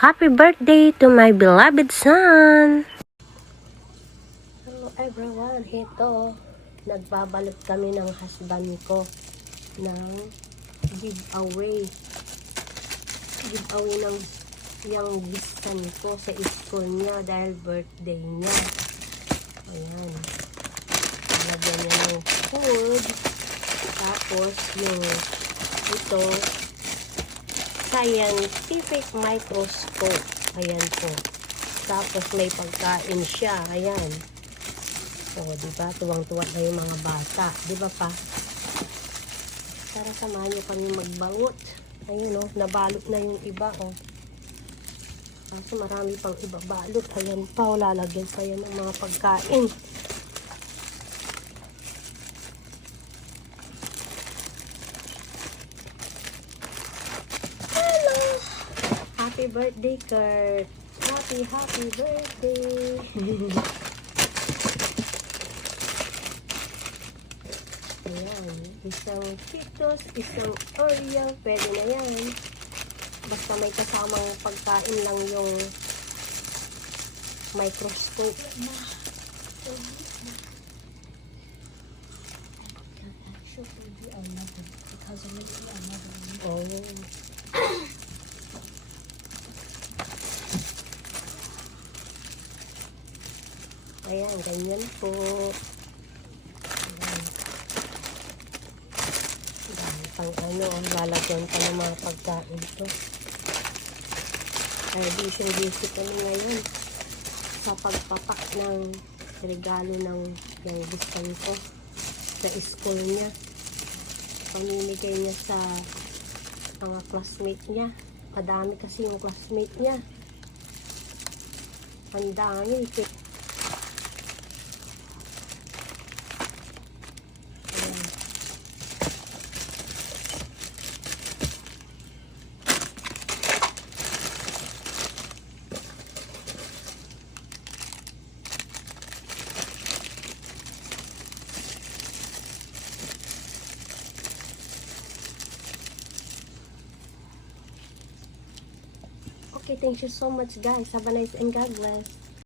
Happy birthday to my beloved son! Hello everyone, ito, nagbabalot kami ng husband ko ng giveaway. Giveaway ng yung bisan ko sa school niya dahil birthday niya. Ayan. Lagyan niya ng food. Tapos yung ito, scientific microscope. Ayan po. Tapos may pagkain siya. Ayan. O, diba? Tuwang-tuwa na yung mga bata. Diba pa? Tara, samahan niyo kami magbalot. Ayun o, nabalot na yung iba o. Kasi marami pang iba balot. Ayan pa o, lalagyan pa yan ng mga pagkain. Happy birthday, Kurt! Happy birthday! Ayan. Isang Cheetos, isang Oreo. Pwede na yan. Basta may kasamang pagkain lang yung microscope. Oh. Ayan, ganyan po. Ayan. Dahil pang ano, lalagyan pa ng mga pagkain to. Ay, busy kami ngayon sa pagpapak ng regalo ng bisan ko sa school niya. Pamimigay niya sa mga classmate niya. Kadami kasi yung classmate niya. Ang dami. Okay, thank you so much guys. Have a nice and God bless.